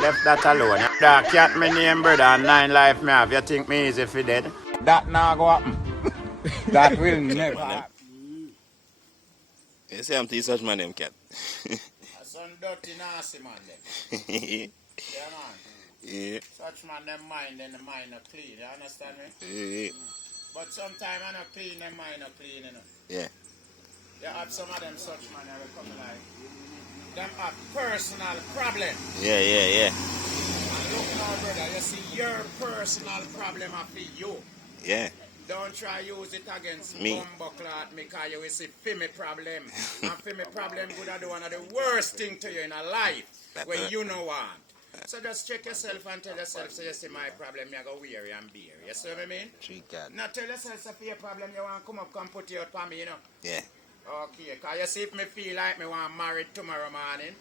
Left that alone. That cat me name, brother, and 9 life me have. You think me easy for dead? That now go happen. That will never happen. You say I'm to such man them cat. Some dirty nasty man them. Yeah man. Yeah. Such man them mind and the mind are clean. You understand me? Yeah. But sometimes I not clean, them mind are clean, you know. Yeah. You have some of them such man that will come like them have personal problem. Yeah. And look now, brother, you see your personal problem are for you. Yeah. Don't try use it against Me. Bumbleclot because you will see for me problem. And for me problem would do one of the worst thing to you in a life when you know want. So just check yourself and tell yourself, so you see my problem, you go weary and beer. You see what I mean? Now tell yourself if your problem you want to come up and put it out for me, you know. Yeah. Okay, because you see if me feel like me want married tomorrow morning,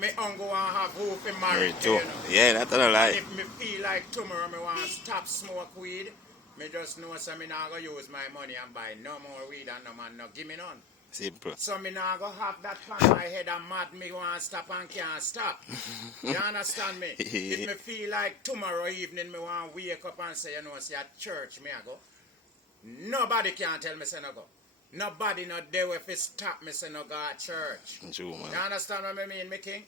me uncle want have who for married too, you know. Yeah, that's not a lie. And if me feel like tomorrow me want stop smoke weed, me just know so me not going to use my money and buy no more weed and no man no give me none. Simple. So me not going to have that plan in my head and mad me want to stop and can't stop. You understand me? If me feel like tomorrow evening me want to wake up and say, you know, see at church me I go, nobody can tell me say no go. Nobody not there if it stop me say no go at church. True, man. You understand what I mean, me king?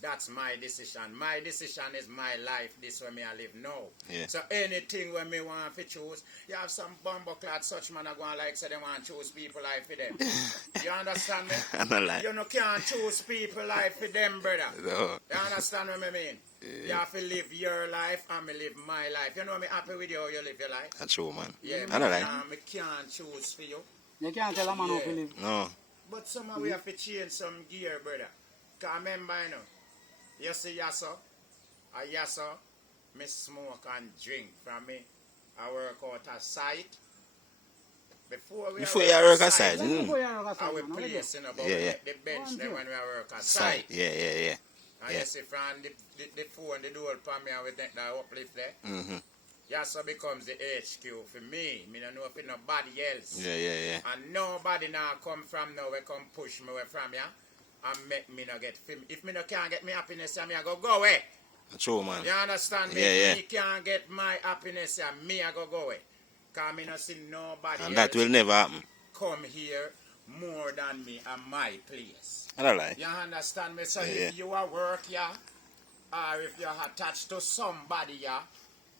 That's my decision. My decision is my life. This way me I live now. Yeah. So anything when me want to choose, you have some bumbleclad such man are going like say they want to choose people life for them. You understand me? I'm not lying. You no can't choose people life for them, brother. No. You understand what I mean? You have to live your life and me live my life. You know me happy with you how you live your life? That's true, man. Yeah, I'm not lying. me can't choose for you. You can't tell a man how to live. No. But somehow we have to change some gear, brother. Because remember, you know, you see Yasso, me smoke and drink from me. I work out a site. Before you work a site, I will place in about the bench then when we work a site. Yeah. And you see from the phone, the door for me, I will take that uplift there. Mm-hmm. Yasso becomes the HQ for me. Me don't know if it's nobody else. Yeah. And nobody now come from nowhere come push me away from ya and make me not get film. If me no can't get me happiness, I go away. True, man. You understand me? Yeah. Me can't get my happiness, me I go away. Because me not see nobody And else that will never happen. come here more than me at my place. I don't lie. You understand me? So Yeah. if you are work, or if you're attached to somebody,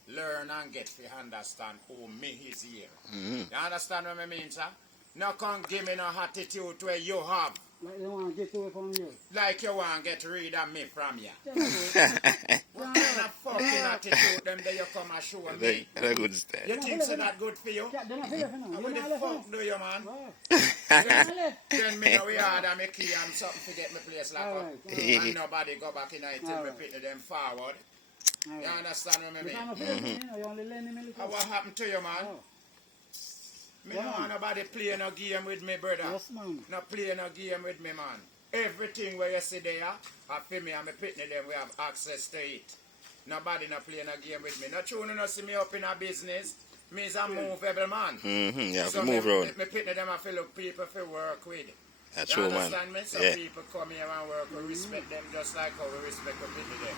learn and get to understand who me is here. Mm-hmm. You understand what I mean, sir? No come give me no attitude where you have. Like you want to get away from you. Like you want to get rid of me from you. What Yeah. kind of fucking attitude them that you come and show me? That's a good style. You think so that good for you? They're not here for now. What the fuck do you, man? Right. Then me know we order me key and something to get my place like up. Alright. And nobody go back in it till me put them forward. You understand what I mean? You only learn him a little. What happened to you, man? Oh. Me don't want nobody play no game with me, brother. Yes, man. No play no game with me, man. Everything where you see there, I feel me and my pitney them, we have access to it. Nobody no play no game with me. No true, no see me up in a business. Me is a movable man. Mm-hmm. Yeah, So we move around. Me pitney them, I feel look people for work with. That's You true, man. understand me? So Yeah. people come here and work, we respect them just like how we respect the pitney them.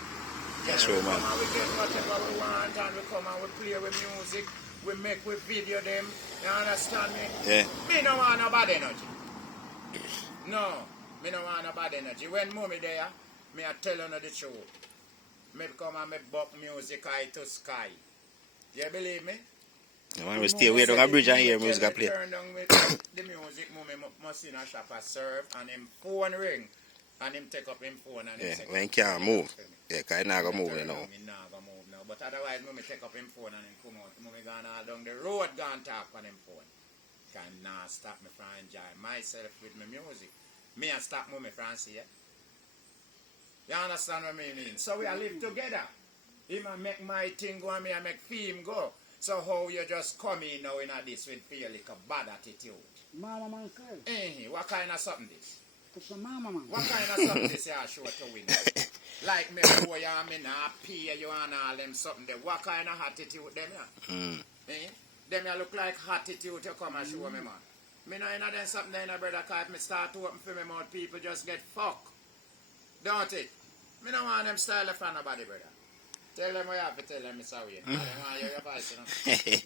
That's We true, come man. and we get whatever we want and we come and we play with music. We make we video them. You understand me? Yeah. Me no want no bad energy. No, me no want no bad energy. When mommy there, me I tell you the truth. Me come and me buck music eye to sky. You believe me? When we stay away down a bridge and hear music Tell play. me turn down with the music, mommy must in a shop a serve and him phone ring and him take up him phone and him Yeah, say, when he can't move. Yeah, because he's not going to move turn now. down, he not gonna move now. But otherwise, mommy take up him phone and him come out. Mommy gone all down the road, gone talk on him phone. Can not stop me from enjoy myself with my music. Me and stop mommy from see it. You understand what I mean? So we are live together. Him a make my thing go and me a make him go. So how you just come in now in a this with feel like a bad attitude? Mama man say. What kind of something this? It's a mama man. What kind of something this you show to win? Like me boy and me not pay you and all them something there. What kind of attitude them ya? Them ya look like attitude to come and show me, man. Me know you know them something there, brother, cause if me start to open for me mouth, people just get fucked. Don't it? Me no want them style for nobody, brother. Tell them what you have to tell them, Mr. Wayne. I don't want to hear your voice, you know.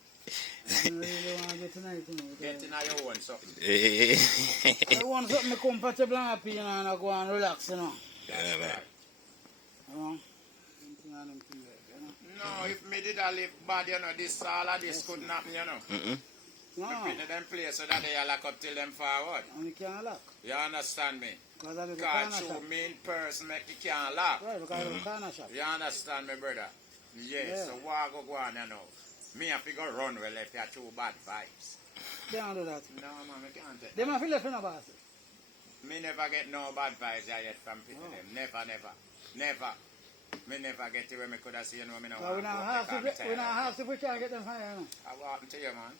I don't really want to get tonight, you know. Get in your own something. I want something comfortable and happy, you know, and I go and relax, you know. That's right. You know? Something and them thing like, you know. No, if me did a live bad, you know, this all of this couldn't happen, you know. No. Me put them place so that they are lock up till them forward. And you can't lock. You understand me? Because of the Because corner two shop. main person make you can't lock. Right, because of the corner shop. You understand me, brother? Yes, Yeah. so what go on, you know? Me have to go run well if you have two bad vibes. Can't do that. No, man, I can't take They might feel left in a basket. Me never get no bad vibes yet from people them. Never. Me never get it when me could have seen, you know, me no So we want not to have go to, because we not have to, we can't get them fire, you know. I want to you, man.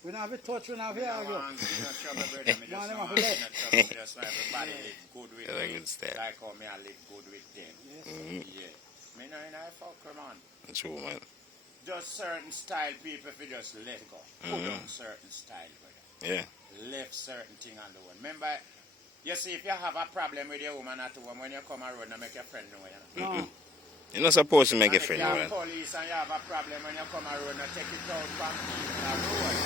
We don't have to touch, we don't have Me to no argue. want to be no trouble, brother. Me Man, just them no have want to to be let. no trouble. Me just want everybody live good with That's a me. good step. Like how me I live good with them. Yes. Yeah. Me no in a fuck, man. True, man. Just certain style people if you just let go. Put on certain style, brother. Yeah. Left certain thing alone. Remember, you see, if you have a problem with your woman at home, when you come around and make your friend know, you know. No. You're not supposed to make And a friend, if you man. have police and you have a problem when you come around and take it out from people on the road.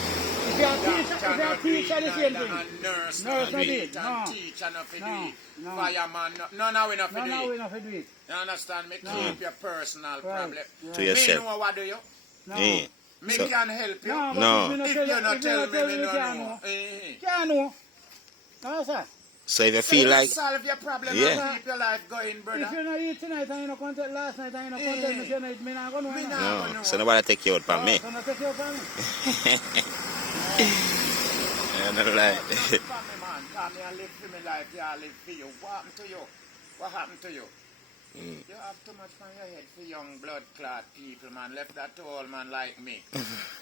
If you are teacher, the same thing. And nurse, Nurse no no do do it. it, And no. teacher no fi do No, it. no. Fireman, no, no, we no fi No, do no, it. we not to do it. You understand me? No. Keep your personal problem. Right. To Me yourself. know what do you? No. Yeah. Me So- can help you. No, but No. if If you you not tell me, me you no can't know. know. Eh. Can't know. No, sir. So if you So feel you like, solve your problem Yeah. and keep your life going, brother. If you not eat tonight and you not contact last night and you not contact me tonight, me not gonna know. Me you know. not- no, so nobody take you out from me. So not take your family. Yeah, not like. Family man, come here and live for me life, yeah, live for you. What happened to you? What happened to you? You have too much on your head for young blood clot people, man. Left that to old man like me.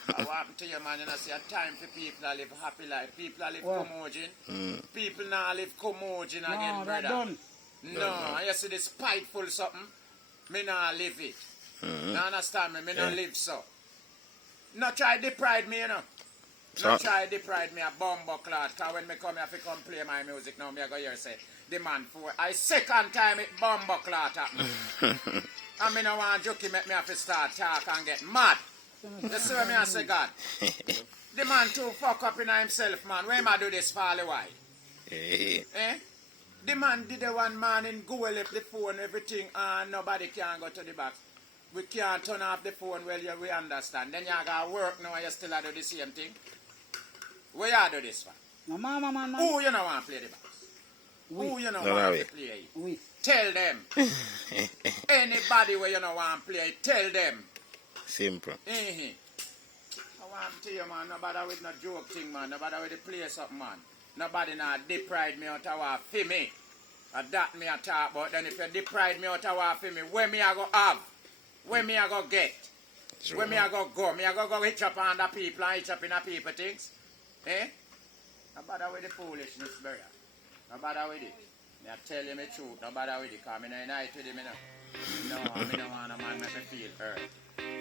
What happened to you, man? You know, see a time for people that live happy life. People that live What? commoding. People now live commoding No, again, that brother. done. No, and you see this spiteful something. Me not live it. You understand me? Me not Yeah. live so. Not try deprive me, you know. So- Not try deprive me a bumbo clot. Cause when me come here, if come play my music now, me I go here say, the man for I second time it bumbo clot happen. And me no want joke make me have to start talk and get mad. You see what me I say, God? The man too fuck up in himself, man. Where am I do this for all the while? Eh, Eh? The man did the one man in Goodwill left the phone, everything, and nobody can go to the box. We can't turn off the phone, well, we understand. Then you got work now and you still do the same thing. Where you do this for? No, mama, man. Who you know want to play the box? We. Who you know No, want no, to play it? We. Tell them. Anybody where you know want to play it, tell them. simple. I want to tell you, man, nobody with no joke thing, man. Nobody with the play something, man. Nobody now deprive me out of what for me. And that me a talk about. Then if you deprive me out of what for me, where me I go have? Where me I go get? True, Where me man. I go? Me I go hitch up on the people and hitch up in the people things? Eh? No bother with the foolishness, brother. No bother with it. Me I tell you the truth. No bother with it. Because me no unite with him, you know. No, me no want a man make me feel hurt.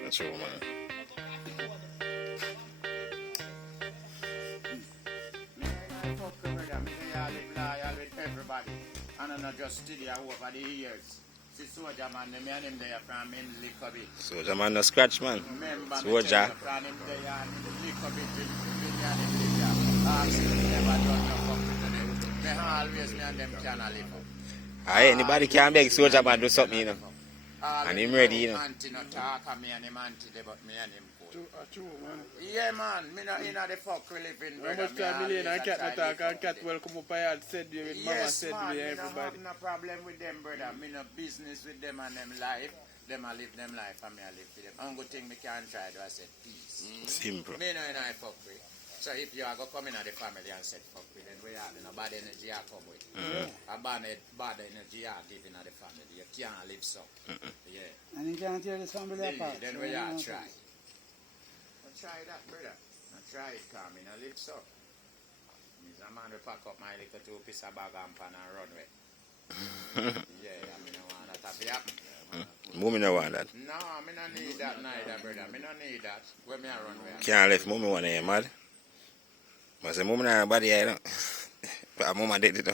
That's true, man. Me I fuck with brother. Me I live loyal with everybody. And I not just study over the years. See soldier man, me and him there from him lick a bit. Soldier man, no scratch, man. Remember Soldier. me tell you from him there and him lick a bit with me and him live there. Ask him never done no fuck to them. Me always me and them can live up. Aye, anybody can beg soldier man do something, you know. And him ready, you know. Auntie no talk and me and him auntie there, but me and him cool. True, man. Yeah man, me not in the fuck we live in, How brother. much time million and cat not talk and cat will come up and said you with mama Yes, said man, with me no everybody. have no problem with them, brother. Me no business with them and them life. Them a live them life and me a live for them. Only thing me can try do I said peace. Simple. Me no in I fuck with. So if you are go come in at the family and say fuck with, then we are, then a bad energy I come with. A bad energy I give in at the family. You can't live so. Yeah. And you can't tear this family apart. Then So we you are know, try. I try that, brother. I try it, come in. I live so. Means a man will pack up my little 2 piece of bag and pan and run with. Yeah, I mean, I want that to happen. Mommy no want that. No, me no need that neither, brother. Me no need that. Where me a run with? Can't left mommy one here, mad. But say mommy not body here, you know. But mama did it, though.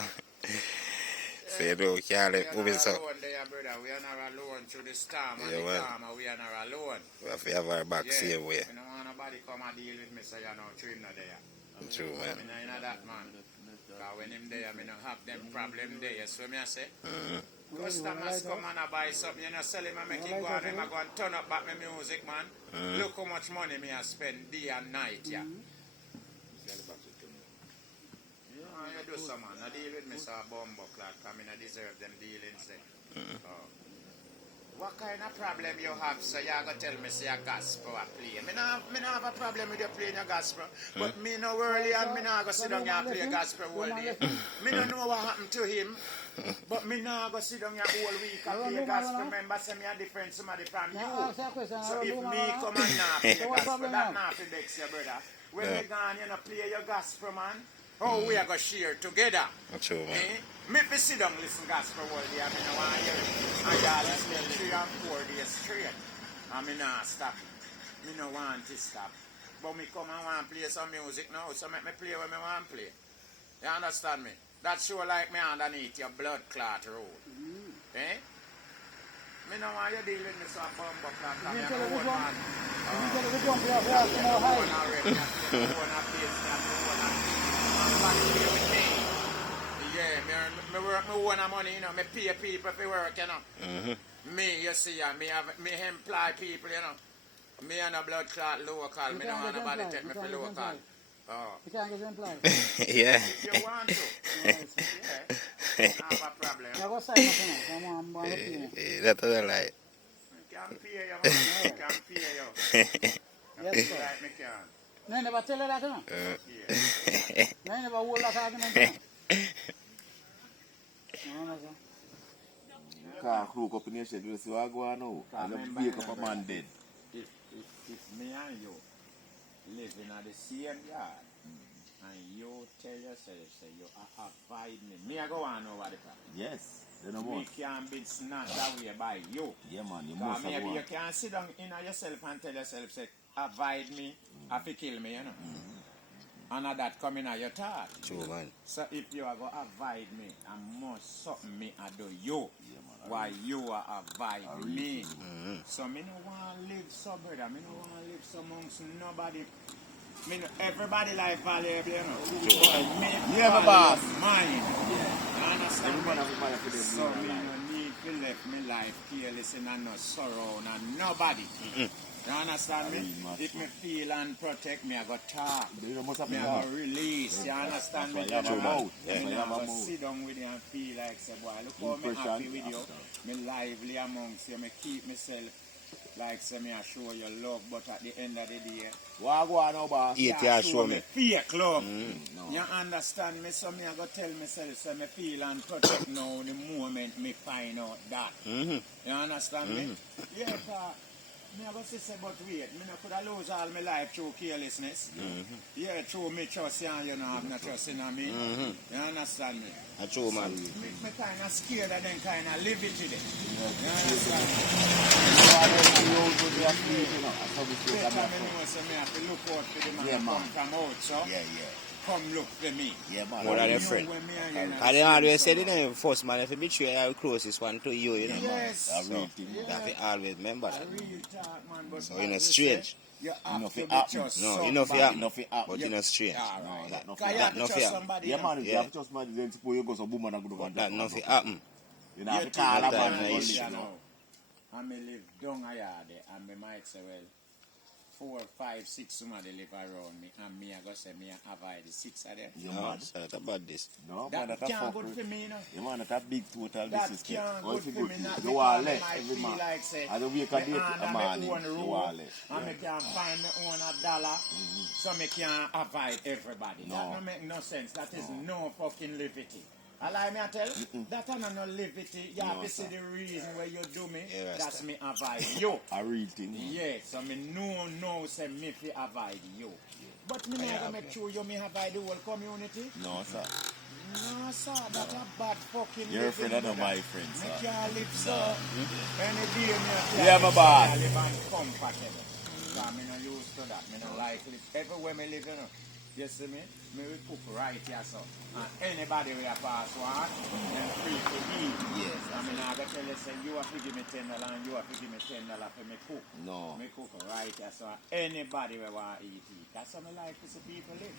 Say, though, can't left mommy so. One day say, brother, we are not alone through the storm and Yeah, the well. calm, and we are not alone. We have to have our back same way. I don't want nobody come and deal with me, so you know, through him not there. True, man. I know that, man. Because when him there, I don't have them problem there. So me I say, customers come and I buy something, you know, sell him and make it go on, him I go and turn up back my music, man. Look how much money me I spend day and night, yeah. You do some man, I deal with me so bumbo clock, I mean I deserve them dealings there. What kind of problem you have, so you gonna tell me say a gospel a play? Me not have a problem with you playing your gospel, but me no worry and me not go sit down here and play gospel all day. Me don't know what happened to him, but me not go sit down here all week and play gospel. Remember, say me a different somebody from you. So if me come and not play gospel, that not for vex your brother. When we gone, you know, play your gospel, man. Oh, we are going to share together. True, man. Me fi sit down listen gospel all day, I mean, I want to hear it. And y'all listen 3 and 4 days straight. And me not stop. Me no want to stop. But me come and want to play some music now, so make me play what me want to play. You understand me? That show like me underneath your blood clot road. Me no want you deal with me so bumbo clot. I'm your own man. Yeah, me work my own money, you know, me pay people for work, you know. Me, you see, me employ people, you know. Me and a blood clot local, me don't want nobody take me for local. You can't get employed. Yeah. If you want to, yeah, have a problem. Yeah, what's that? That's all right. Can pay you, man. Can pay you. Yes, sir. Right, me can. No, I never tell you that, you know. Yeah. No, I never hold that argument, you know. No, no, sir. Car crook up in your shed, you see what I go on now. And you wake up a man dead. If me and you live in the same yard, and you tell yourself, say you avoid me I go on over the problem. Yes, they know Me what. can't be snatched away by you. Yeah, man, you Because must have maybe you one. can sit down in yourself and tell yourself, say, avoid me, have to kill me, you know. And that come in your thought. True, man. So if you are going to avoid me, I must something me I do you. Yeah, man. Why you are avoid me. So me no want to live so, brother. Me no want to live so amongst nobody. Me no, everybody life valuable, you know. But me Yeah, my boss. mine. You understand me? Everybody for them. So me no need to live my life careless and no sorrow and nobody. You understand me? If me feel and protect me, I go talk. You must have Me a I mouth. go release. You understand me? That's why you have a mouth. Me That's why you I have a go mouth. sit down with you and feel like say, boy, look how me Impression happy with you. after. Me lively amongst you. Me keep myself like say me I show you love, but at the end of the day, What I go on now, boss? Eat your show me. fake love. No. You understand me? So me I go tell myself, say me feel and protect now the moment me find out that. You understand me? Yeah, pa. Me I go say, but wait, me not could have lose all my life through carelessness. Yeah, through me trust you and you know have no trust in me. You understand me? That's true, man. Me kind of scared of them kind of live it today. You understand? Better me know, so me have to look out for the man Yeah, who man. come from out, so Yeah. come look for me. Yeah, man. More than You a know friend. when me and you know I see always say someone. the name first, man. If you betray your closest one to you, you know. Yes. A real thing, man. You have to always remember A that. real talk, man. But So, you know, like we strange. say, You have Enough to it be happen. trust No, you somebody. know for happen. Enough it happen. But you know strange. All right. No, that Because nothing you have to happen. trust That somebody. Yeah, you know. man, if you Yeah. have to trust man, then suppose you go some woman and go to one. That nothing happen. You know, have You to call a think that man time and I go issue. live, you know. I may live down a yard there, and me might say, well, 4, 5, 6 somebody live around me, and me I go say me I avoid the 6 of them. You No, mad? it's not about this. No, man, That that's a can't fuck good with- for me, you know. You man, that's a big total That disrespect. can't Or good if you for go me, to not you because want me less might every feel man. like say, As a week a me day, under a my morning, own you rule, want less. and me can find my own $1, so me can avoid everybody. No. That don't make no sense. That is no fucking liberty. I lie me I tell, that ain't no liberty. You have No, to see sir. the reason where you do me, Yeah, right, that's sir. me avoid you. A real thing. man. Yes, so me no say me fi avoid you. But me not gonna make sure you me avoid the whole community. No, sir. No, sir, that's a bad fucking You're a friend living, of brother. my friend, Me sir. can't live so. Any day me a Yeah, my boss. I live uncomfortable. Because me not used to that. Me not like live. Everywhere me live, you know. You see me? Me we cook right here, so. And anybody will pass one, then free to eat. Yes. I mean, I gotta tell you, say, you have to give me $10 and you have to give me $10 for me cook. No. Me cook right here, so anybody will want to eat. That's how my life is people live.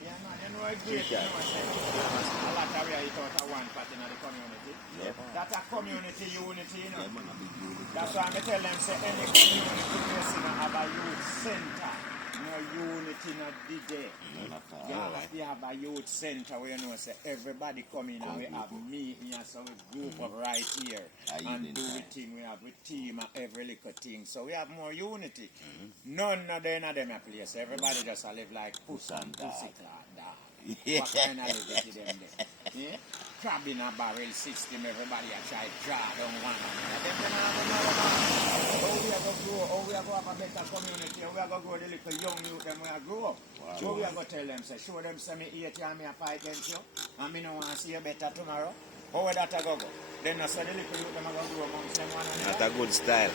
Yeah, man, you know it's great. You know, I say, a lot of we eat out of one part in the community. Yep. That's a community unity, you know. Yeah, man, a big unity. That's why I tell them, say, any community place in have a youth center. No unity, not the day. You have to have a youth center where you know, say, everybody come in and we have meeting here, so we group up right here and do the thing. We have a team and every little thing. So we have more unity. None of them a place. Everybody just a live like puss and pussy dog. Yeah. What kind of liberty them there? Yeah? Crab in a barrel system, everybody a try draw down one another. Then they have another man. How we are going to grow? How we are going to have a better community? How we are going to grow the little young youth them we are grow up? Wow. How we are going to tell them, say, show them say me hate you and me a fight against you and me no want to see you better tomorrow? How would that go? Then I say the little youth them are going to grow amongst them one another. Not a good style.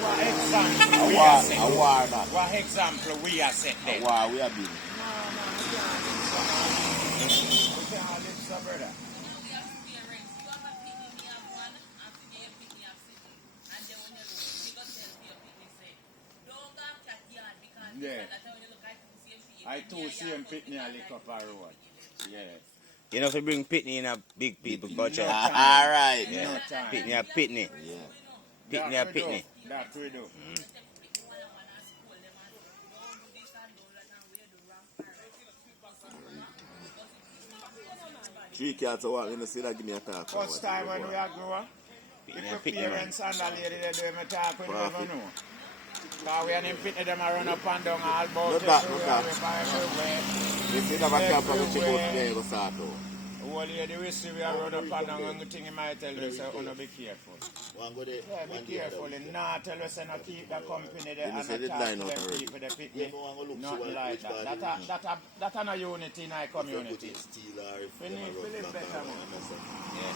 What example we are set? What example we are set then? Wow, we are big. No, we can't live so, man. We can't live so, brother. Yeah. I too see him pitney a lick up a road. Yeah. You know if you bring pitney in a big people budget. No time. Alright. Yeah. No time. Pitney a pitney. Yeah. Pitney a pitney. That we do. Three cats are walking in the city, give me a talk. First time when we are growing, Pitney a if the pitney man. parents and the lady they do me talk, we never know. Because we are in pitney, them a run up and down all about Look back, everywhere, look back. everywhere. You see that camp and we check out there, go start out. Well, lady, we see we are run up and down and the thing he might tell you, say, oh, no, be careful. Yeah, be careful. And not tell us not keep the company there and not talk to them people, the pitney. Not like that. That's not unity in our community. We need to live better, man. Yeah.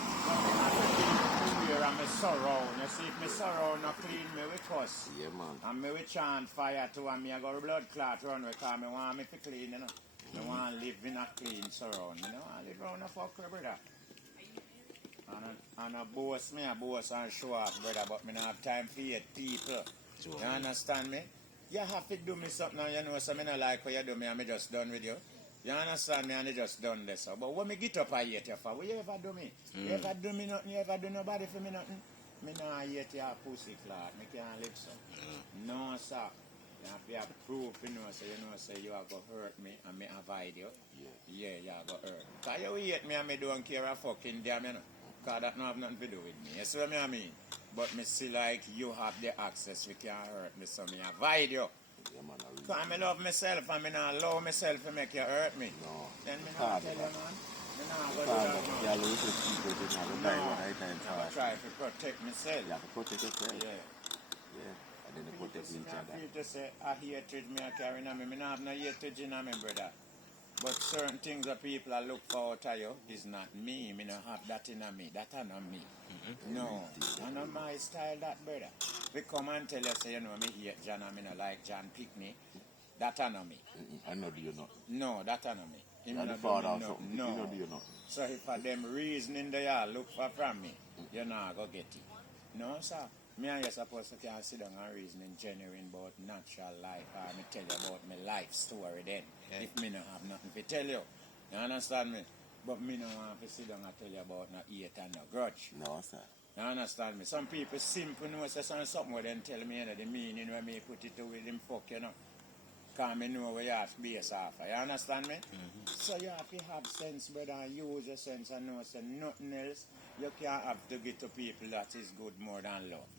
And me sorrow. You see, if me sorrow not clean, me we cuss. Yeah, man. And me we chant fire too, and me I got blood clot run because me want me to clean, you know. Me want to live in a clean surround, you know. I live around a fucker, brother. And a boss, me a boss and show off, brother, but me not have time for it, people. Sure. You understand me? You have to do me something, you know, so me not like what you do me and me just done with you. You understand me and I just done this. So. But when me get up, I hate you for. What you ever do me? You ever do me nothing? You ever do nobody for me nothing? Me not hate you pussy clot. Me can't live so. No, sir. You have to prove, you know, say you are going to hurt me and me avoid you. Yeah, you are going to hurt me. Because you hate me and me don't care a fucking damn, you know. Because that don't have nothing to do with me. You see what I mean? But me see like you have the access, you can't hurt me, so me avoid you. Because I love myself and I don't allow myself to make you hurt me. No. Then me not tell you, man. Me not go do that, Yeah, lose people, they not no. go die time I try to protect myself. You have to protect yourself. Yeah. Yeah. And then you protect each other. I feel to say a hatred me I carry in me. Me not have no hatred in me, brother. But certain things that people are look for out of you is not me. Me not have that in me. That are not me. No. And not my style, that, brother. We come and tell you, say, you know, me hate John and me not like John Pickney. That are not me. I know do you not. No, that are not me. Him And the not father do or me something. no. You know do you not. So if for them reasoning they are look for from me, you not go get it. No, sir. Me and you supposed to can sit down and reasoning genuine about natural life, or me tell you about my life story then. Yeah. If me not have nothing to tell you. You understand me? But me no want to sit down and tell you about no hate and no grudge. No, sir. You understand me? Some people simple know say something where they tell me, you know, the meaning when me put it to with them fuck, you know. Because me know where you have to base off. You understand me? So you have to have sense, brother, and use your sense and know say nothing else. You can't have to give to people that is good more than love.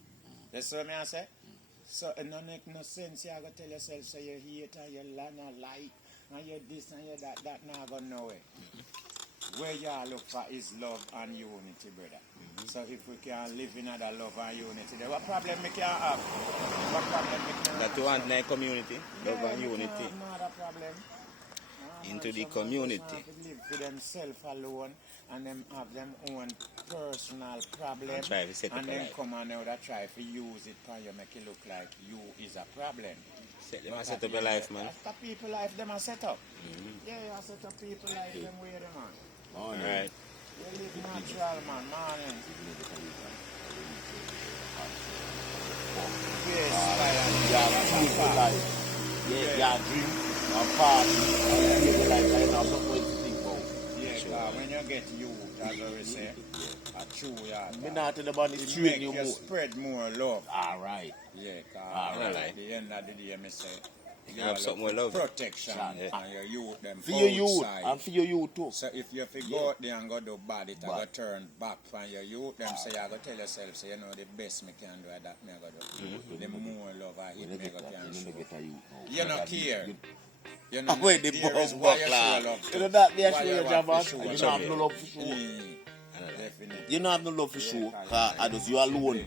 That's what I say? So it don't make no sense. You have to tell yourself so you hate and you not like and you this and you that. That not go nowhere. Where you look for is love and unity, brother. So if we can live in that love and unity, then what problem we can have? What problem we can have? That you want in a community, love and unity. Not a problem. into the Some community. want to live for themselves alone and them have them own personal problem And try to set up and a then life. come on now that try to use it for you make it look like you is a problem. Them a set up a life, man. That's the people life them a set up. Yeah, you set up people life them way them man. Alright. You live natural man, morning. Yeah, drink and party and live the life and have something to think about. Yeah, when you get youth, as I always say, a true yard. Me not tell about It this make train you you more. spread more love. Alright. Yeah, Alright. at the end of the day, me say, You have something more love. protection Yeah. and your youth them For your youth outside. and for your youth too. So if you go out there and go do bad, it Bad. go turn back from your youth. Them say you go tell yourself, say you know the best me can do that me go do. The more love I hit You me go can never show. get a youth now. You no care. You- You know, Wait, the there is buck why you lad. show love. You know that they Why show you your have job to man. show You love. don't have no love for sure. Definitely. You don't have no love for sure. Cause I just you alone.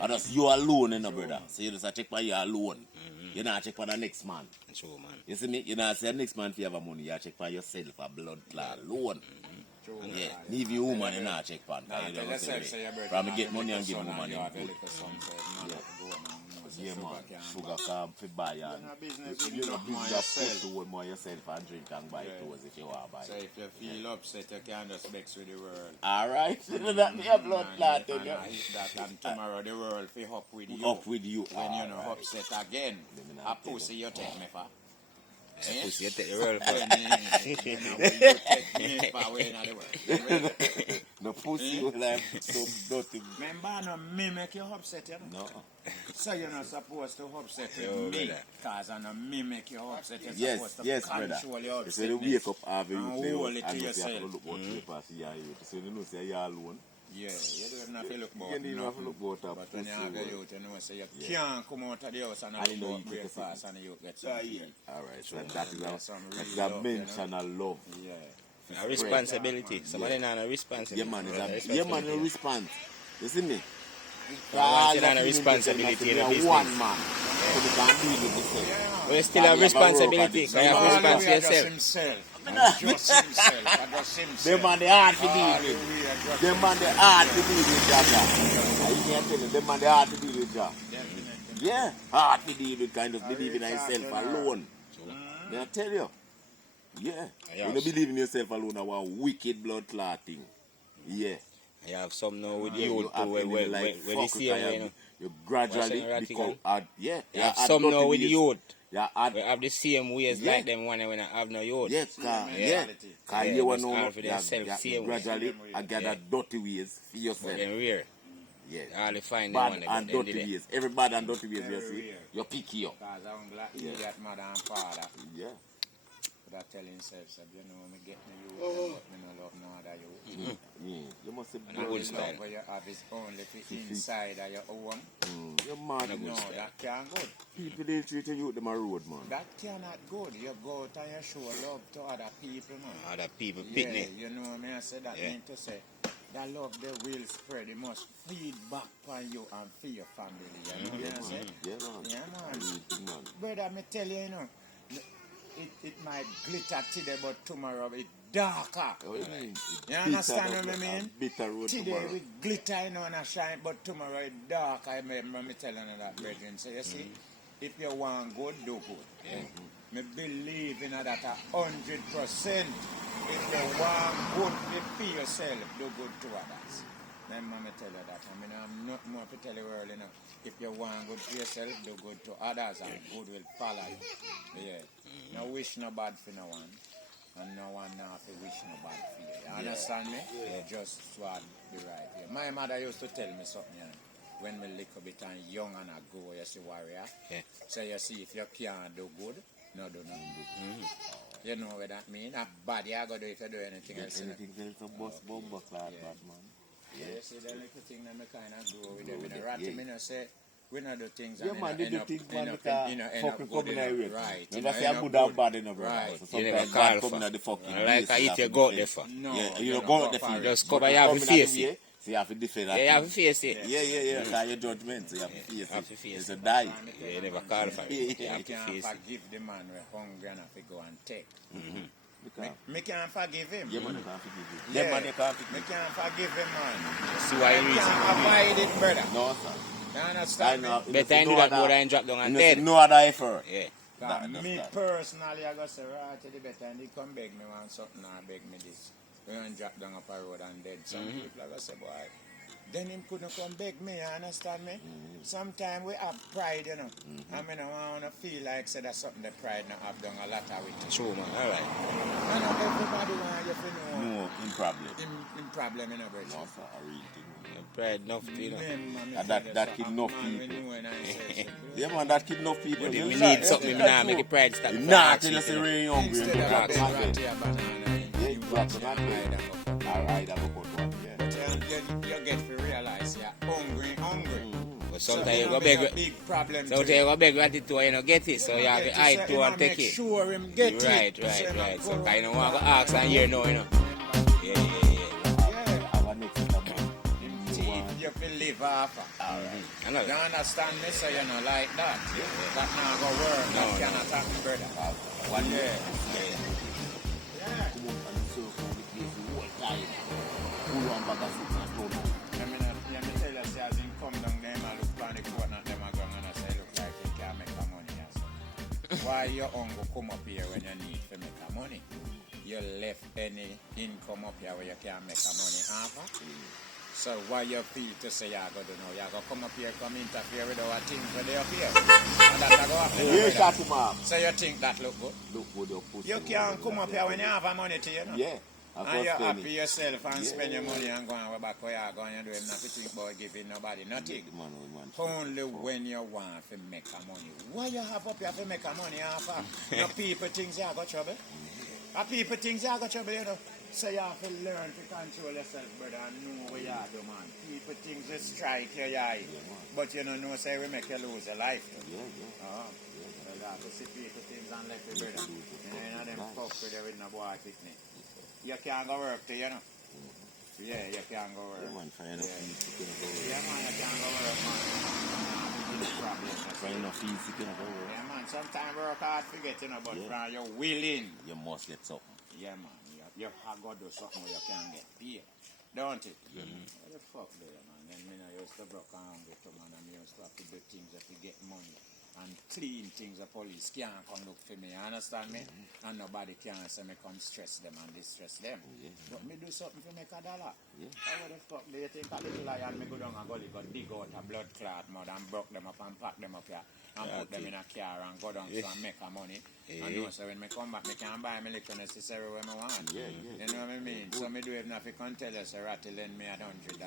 I just you alone, you know, brother. So you just check for you alone. You not check for the next man. True, man. You see me? You not say next man if you have money, you check for yourself a blood clot alone. Yeah. Leave your woman, you not check for. Nah, tell yourself, say your birthday, From man, get money your and give son woman you in have a good. little son, so man, go, man. Yeah, Sugar man. can Sugar can fi buy and know, business, you you know look more business yourself. put to more yourself and drink and buy Yeah. clothes if you want to buy. So if you feel upset, you can just vex with the world. Alright. That be a blood clot in And you. I hit that, and tomorrow the world fi up with you. Up with you. When you know Alright. upset again, Let me a not tell pussy you take me for. Yeah, pussy, you take the world When for. you take me for way in the world. No pussy will have so dirty. Remember, no me make you upset, you know? No. So you're not supposed to upset with Yo, me, brother. cause I know me make you upset. You're Yes, supposed to yes, brother. control your It's when you upsetness. wake up, have you And play hold out it to and you have to yourself. look out to the past year. So you know, say you're alone. Yeah, you don't have to look You about don't even have to nothing. look about a But when you pussy have a world. youth, you know, say you Yeah. can't come out of the house and And you look know about you get to breakfast and you get some tea. Alright, so So that is there's some that's real a love, you mention of love. Yeah. A responsibility. Somebody not a responsibility. Yeah, man, it's Brother, a responsibility. response. You see me? want to know the responsibility in the business. One man. So we can deal with this. But you still have responsibility. You have All the response way to just yourself. himself. Just himself. Just himself. Them man the hard to All deal the with. way just Them man the hard to deal with, Jaja. I can't tell you, them man the hard to deal with, Jaja. Definitely. Yeah, hard to deal with, kind of believe in yourself alone. May I tell you? Yeah. Yeah. When you believe in yourself alone, I want wicked blood clotting. Yeah. You have some now with Yeah, you you too, have where enemy like they fuck see because you know. you gradually Washing become radical. hard. Yeah. You have add some dirty now with the ways. youth. Yeah, add We have the same ways Yeah. like them when I have no youth. yes, yeah. mentality. Cause Yeah, you want just to know, all for themselves, same way. gradually I gather dirty ways for But yourself. then rare. Yeah. All they find them Bad one and they dirty ways. Every bad and dirty ways you Very see, rare. you pick you up. Because I'm glad idiot mother and father. Yeah. But I tell himself, so, you know, me get me you, but me no love no other you. Yeah. You must have And a good The style. love where you have is only for inside of your own. You're mad. And a good No, style. that can't good. People they treat you them a road, man. That cannot good. You go out and you show love to other people, man. Other people Yeah, picnic. you know what I say that Yeah. mean to say that love they will spread. It must feed back on you and for your family. You know what I say? Yeah, man. Yeah, man. Big man. Brother, me tell you, you know, it might glitter today, but tomorrow it darker. Oh, you mean, You understand what I mean? Bitter road Today tomorrow. we glitter, you know, and a shine, but tomorrow it dark. I remember me telling you that, brethren. So you see, if you want good, do good. Yeah. Me believe in that 100%. If you want good, you for yourself, do good to others. Remember me tell you that. I mean, I'm not more to tell the world, you know. If you want good for yourself, do good to others, and good will follow you. Yeah. No wish no bad for no one. And no one now to wish no bad for you. You understand me? Yeah. Just swat the right way. My mother used to tell me something, you know, when me little bit and young and I go, you see, warrior. Yeah. So you see, if you can't do good, no do nothing good. You know what that mean? A bad you go do if you do anything else. you know. Anything else a bus bomber class, Yeah. bad man. Yeah, you see, the little thing that me kind of grow with them. In the rat, me no say, we not do things Yeah, and man, they do things, man, end because fucking good, coming out with. right. Never say I'm good and bad in a brother. Right. So You never sometimes call bad for. coming at the fucking You like place, I you eat have your to goat defend. there for. No, Yeah, you you know, go go out the for field. it. Just cover, you But have to coming at face the it. way, so you have to defend that. Yeah, you have thing. to face it. Yeah. Because your judgment, so you have to face have to it. face It's it. a die. You never call for it. You Yeah. have You to can't face it. forgive the man who hungry and have to go and take. Me can't forgive him. Yeah, man, they can't forgive you. Yeah. Them man, they can't forgive Me you. can't forgive him, man. See why I you reason. can't avoid it, brother. No, sir. You I understand me? know. Better you do that more than drop down and You dead. see no other effort. Yeah. Cause That's me that. personally, I go say, right, to the better, and he come beg me want something, and beg me this. We don't drop down up a road and dead. Some people are going to say, boy, then him couldn't come beg me, you understand me? Sometimes we have pride, you know. I mean, I want to feel like say that's something that pride not have done a lot of it. True, man. All right. I know everybody want you to know. No, in problem. In problem, you know, bro. No, sir, I really think. Pride enough, you know. That kid enough people. Yeah, man, that kid enough people. But if You we know, need that's something, we that's now make true. the pride stop. You not tell us you're really hungry. Instead You of got being one right day. here, banana, Yeah, you drop watch the your man. hide and go. Alright, I'm going to yeah. But you get to realize you're hungry. But So sometimes you know go be beg. a big problem. Sometimes you go beg gratitude, you know, get it. So you have to hide to and take Make it. sure him get it. Right. So I don't want to ask and hear no, you know. Yeah. Yeah. Our next man. Teeth you feel live off. I know You that. understand me? So you know like that. That now go work. That No. cannot happen, brother. One day. Yeah. Come on and serve from the place the whole time. Pull on back and sit and throw down. Let me tell you, see, as him come down there, I look on the court and them are going and I say, look like you can't make the money. Why your uncle come up here when you need to make the money? You left any income up here where you can't make the money after? So why you feel to say you're going to know? You're going to come up here, come interfere with our things when they're up here? And that's going to happen. Yeah, shot him up. So you think that look good? Look good, your pussy. You can't come up here when you have a money to you, know? Yeah. And you're happy yourself and spend your money and go and back where you're going and do him nothing about giving nobody nothing. Only when you want to make a money. Why you have up here to make a money after? No people think you got trouble. People think you got trouble, you know. So you have to learn to control yourself, brother, and know where you are, man. People think you strike your eye, but you don't know, say we make you lose your life. Yeah. So you have to see people things and let you, brother. You know them fuck with you with no boy picnic. You can't go work too, you know. Yeah, you can't go work. Yeah, man, find enough fees, you can go work. Yeah, man, you can't go work, man. Find enough fees, you can go work. Yeah, man, sometimes work hard to get, you know, but from you're willing. You must get something. Yeah, man, you have got to do something where you can get paid. Don't it? What the fuck do you, man? Then me I used to broke and hungry too, man, and I used to have to do things to get money. And clean things, the police can't come look for me, you understand me? And nobody can say me come stress them and distress them. But me do something to make $1. How the fuck do you think a little lion me go down and go dig out a blood clot mud and broke them up and pack them up here and put them in a car and go down so and make a money. And know so when me come back me can buy me little necessary when I want. You know what I mean? So me do even if you can't tell us a rattle lend me $100,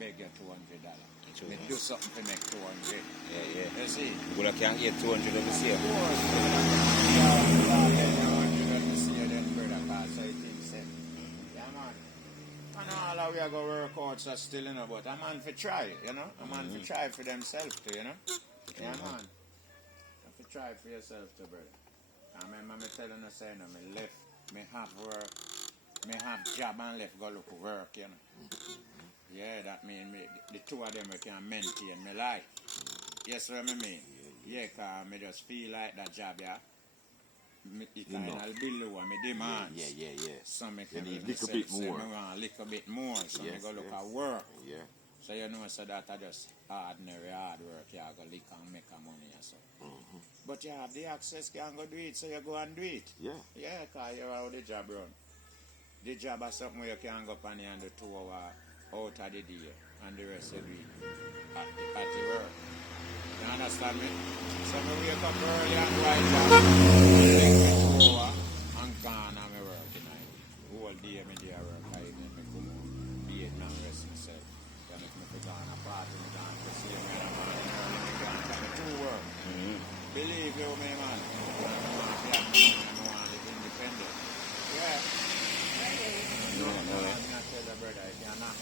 beg you $200. Me do something to make 200. Yeah. You see? Good luck can't get 200 of this year. Of course, yeah, man. And all of we are going to work out so still, you know, but a man for try, you know. A man for try for themselves too, you know. Yeah, man. You for try for yourself too, brother. I remember me telling you, saying, me left, me have work, me have job and left go look for work, you know. Yeah, that mean me, the two of them we can maintain my life. Yes, what I mean? Yeah, because I just feel like that job, yeah. It kind of below my demands. Yeah. So I can need little bit more. a little bit more. So I go look at work. Yeah. So you know, so that I just ordinary hard work. You go lick and make a money and so. But you have the access, you can go do it, so you go and do it. Yeah. Yeah, because you how the job run. The job is something where you can go up and do 2 hours out of the day and the rest of the week at the work. You understand me? So I wake up early and right job, take me 2 hours and gone and I work tonight. The whole day I work, I even come home, be it and rest myself. Then if I go on a party, I go to see me and I'm early, I go to work. Believe you me, man. I want to live independent. Yeah. No, I'm not tell the brother, if you're not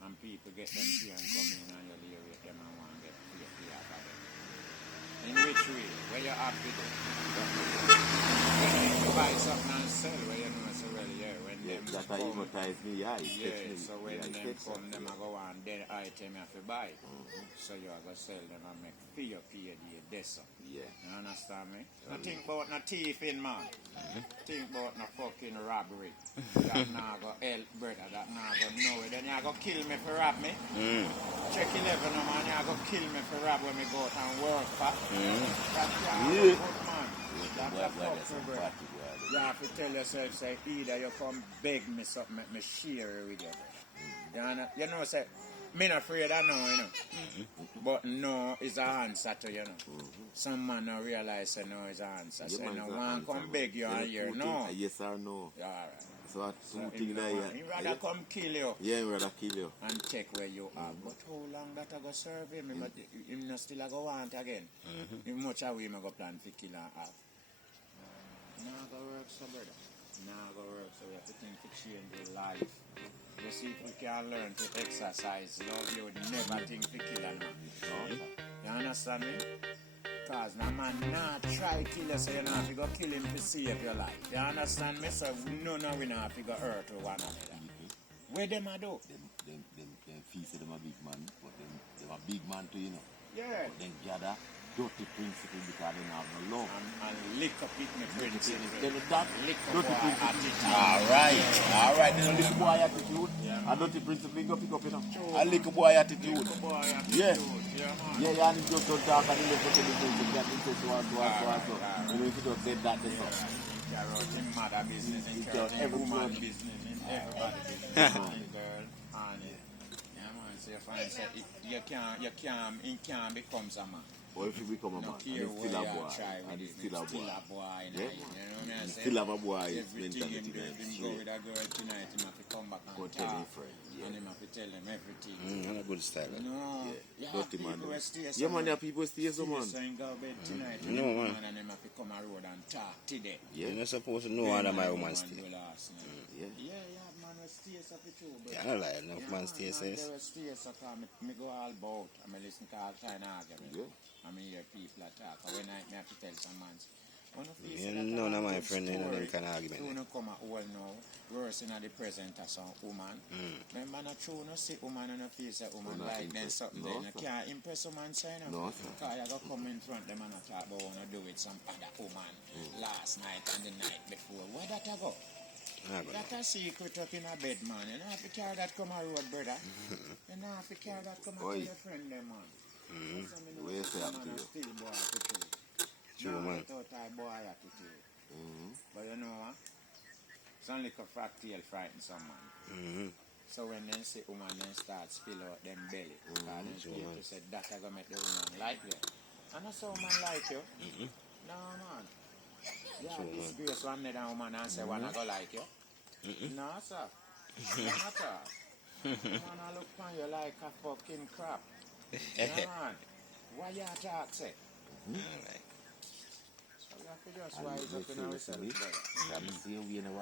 and people get them here and come in and you live with them and want to get free out of them. In which way? Where you happy to do? When you buy something and sell, where you know it's well, yeah, when them that I come, hypnotize me, yeah. It yeah, takes me, so when yeah, it them takes come, us, them yeah. I go on, then item you have to buy. So you are going to sell them and make for your PA this. Yeah. You understand me? Not think about no thieving, man. Think about no fucking robbery. That now go help, brother. That now go know it. Then you go kill me for rob me. Check 11, no, man. You go kill me for rob when me go out and work, pa. That can't Yeah. good, man. That's a fuck for brother. You have to tell yourself, say, either you come beg me something, make me share it with you. You know, say, me not afraid of no, you know. But no is an answer to, you know. Some man don't realize say no is an answer. Yeah, Say man, no it's an one answer, come man. beg you Yeah, and hear two no. things, yes or no. Yeah, alright. So I So two him things no that, want- he rather come kill you yeah, he rather kill you. and take where you are. But how long that I go serve him? Him not still a go want again. How much are we go plan for kill and have? Nah go work so brother. Nah go work so we have to think to change your life. You see if we can learn to exercise, love you would never think to kill a man. You understand me? Cause no man not try kill you so you not have to go kill him to save your life. You understand me? So no we not have to go hurt to one another. Where them a do? Them feel say them a big man, but them a big man too, you know. Yeah. But then gather dirty principle because they don't have no love. And lick up it me principle. Then that Lick up dirty boy principle. attitude. Alright, then a little boy attitude. Yeah, A dirty principle you go pick up, you know. A little boy attitude. Lick up boy attitude. Yeah. Yeah, man. Yeah, and he just don't talk and he left to the principle that he says so. You know, if you don't say that, that's all. Carry out him mother business, He in carry out carry him every woman blood. business, in everybody business, in girl, and yeah man, so you find say you can't become some man. Or if you become a man, No and care he's where still a you boy, try and with he's it, still a still boy. a boy, you know Yeah, what I He say? still have a boy, his Everything him mentality do, is if him go straight. with a girl tonight, him have to come back Go and tell talk, him friend, yeah. and him have to tell them everything. A good style. No, Yeah, yeah, dirty man. people will stay Yeah, man, there are people stay so, man. So him go bed tonight, No, man. and then have to come a road and talk today. You're not supposed to know under my woman stay. Yeah. Yeah, man, we stay so for true, but I don't like enough man stay says. They will stay so come, me go all about, and me listen to all kind of argument. Yeah. I mean, hear people talk, and when I have to tell some man, one of these None of my friends in them kind of argument. You come at all now, worse in the present as some woman. Remember, not true, no see woman on the face of woman not like then impress- something no, then. You sir. can't impress woman, so you know. No, sir. Because you go come in front them and talk about what you do with some other woman last night and the night before. Where that I go? That's a secret up in a bed, man. You don't have to carry that come a road, brother. You don't have to carry that come a tell Oi. your friend them, man. That's how me know Where you say some that man to are you? still boy attitude. True, No, man. without a boy attitude. But you know what? Some little fat tail frighten some man. So when they see woman then start spill out them belly, because they feel to say that I gonna make the woman like you. And that's how woman like you. No man. Yeah, disgrace one another woman and say one I go like you. No sir. No matter. Man I look on you like a fucking crap. No man. Why you talk say? Alright. So you have to just wise up in ourselves, brother. I'm saying we in a